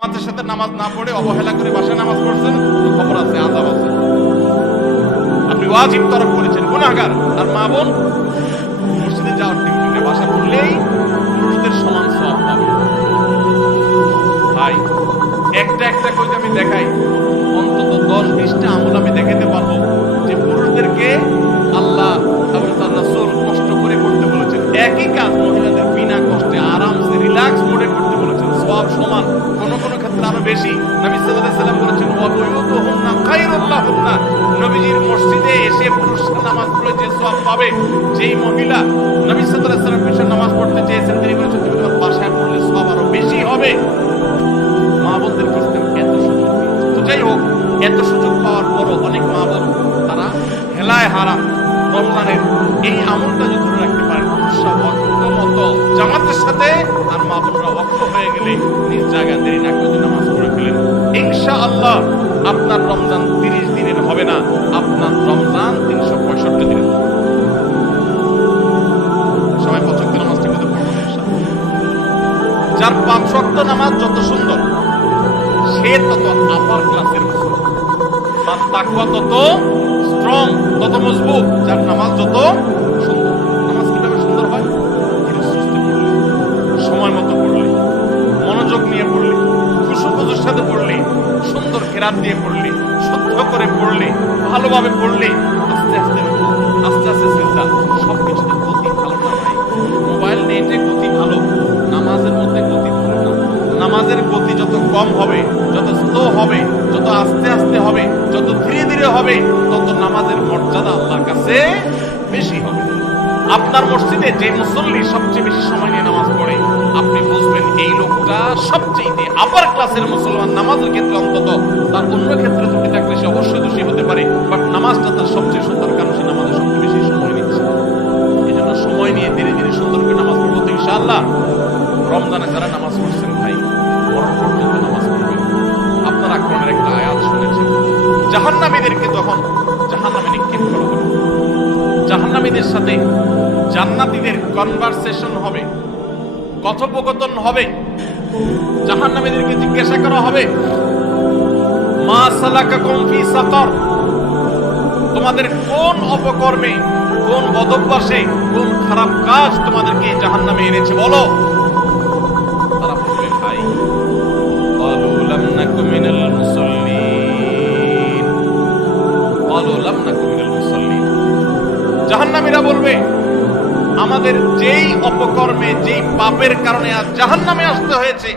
জামাতের সাথে নামাজ না পড়ে অবহেলা করে বাসায় নামাজ পড়ছেন, তো খবর আছে, আযাব আছে। আপনি ওয়াজিব তরক করেছেন, গুনাহগার। আর মা বোন মসজিদে যাওয়ার ডিউটিতে বাসা পড়লেই পুরুষদের সমান সওয়াব পাবে। ভাই একটা একটা করে আমি দেখাই, অন্তত 10-20টা আমল আমি দেখাতে পারবো যে পুরুষদেরকে আল্লাহ এবং তার রাসূল কষ্ট করে করতে বলেছেন। একই কাজ মহিলাদের বিনা কষ্টে আরামসে রিল্যাক্স মোডে করতে বলেছেন, সওয়াব সমান, কোন কোন ক্ষেত্রে আরো বেশি। নবী সাল্লাল্লাহু আলাইহি সাল্লাম বলেছেন ওয়া বুয়ুতুহুন্না খায়রুল লাহুন্না, নবীজির মসজিদে এসে পুরুষ নামাজ পড়ে যে সওয়াব পাবে, যেই মহিলা নবী সাল্লাল্লাহু আলাইহি সাল্লাম পেছনে নামাজ পড়তে চেয়েছেন তিনি বলেছেন তুমি তোমার বাসায় পড়লে সওয়াব আরো বেশি হবে। মা বোনদের ইসলাম এত সুযোগ দিয়েছে। তো যাই হোক, এত সুযোগ পাওয়ার পরও অনেক মা বোন তারা হেলায় হারাম রমজানের এই আমলটা যদি ধরে রাখতে পারেন, পুরুষরা ওয়াক্ত মতো জামাতের সাথে আর মা বোনরা ওয়াক্ত হয়ে গেলে নিজ জায়গায় দেরি না করে নামাজ পড়ে ফেলেন, ইনশাআল্লাহ আপনার রমজান 30 দিনের হবে না, আপনার রমজান 365 দিনের হবে। সবাই 5 ওয়াক্ত নামাজ ঠিক মতো পড়বেন ইনশাআল্লাহ। যার 5 ওয়াক্ত নামাজ যত সুন্দর, সে তত আপার ক্লাসের মুসলমান, তার তাকওয়া তত স্ট্রং, তত মজবুত। যার নামাজ যত সুন্দর। নামাজ কিভাবে সুন্দর হয়? ধীরে সুস্থে পড়লে, সময় মতো পড়লে, মনোযোগ নিয়ে পড়লে, খুশুখুজুর সাথে পড়লে, সুন্দর কেরাত দিয়ে পড়লে, শুদ্ধ করে পড়লে, ভালোভাবে পড়লে, আস্তে আস্তে আস্তে আস্তে চিন্তা, সবকিছুতে গতি ভালো না ভাই। মোবাইল নেটে গতি ভালো, নামাজের মধ্যে গতি ভালো না। নামাজের গতি যত কম হবে, যত স্লো হবে, যত আস্তে আস্তে হবে, যত ধীরে ধীরে হবে, তত নামাজের মর্যাদা আল্লাহর কাছে বেশি হবে। আপনার মসজিদে যে মুসল্লি সবচেয়ে বেশি সময় নিয়ে নামাজ পড়ে, আপনি বুঝবেন এই লোকটা সবচেয়ে আপার ক্লাসের মুসলমান। নামাজের ক্ষেত্রে অন্তত, তার অন্য ক্ষেত্রে ত্রুটি থাকলে সে অবশ্যই দোষী হতে পারে, বাট নামাজটা তার সবচেয়ে সুন্দর, কারণ সে নামাজে সবচেয়ে বেশি সময় নিচ্ছে। এই জন্য সময় নিয়ে ধীরে ধীরে সুন্দর করে নামাজ পড়বো তো ইনশাআল্লাহ। রমজানে যারা নামাজ পড়ছেন ভাই, মরণ পর্যন্ত নামাজ পড়বেন। আপনারা কোরআনের একটা আয়াত শুনেছেন, জাহান্নামীদেরকে যখন জাহান্নামে নিক্ষেপ করা হবে, জাহান্নামীদের সাথে জান্নাতীদের কনভারসেশন হবে, কথোপকথন হবে। জাহান্নামীদেরকে জিজ্ঞাসা করা হবে মা সালাকাকুম ফি সাকার, তোমাদের কোন অপকর্মে, কোন বদভ্যাসে, কোন খারাপ কাজ তোমাদেরকে জাহান্নামে এনেছে বলো। তারা বলবে ভাই ক্বালু লাম নাকু মিনাল মুসাল্লিন, ক্বালু লাম নাকু মিনাল মুসাল্লিন। জাহান্নামীরা বলবে আমাদের যেই অপকর্মে, যেই পাপের কারণে আজ জাহান্নামে আসতে হয়েছে,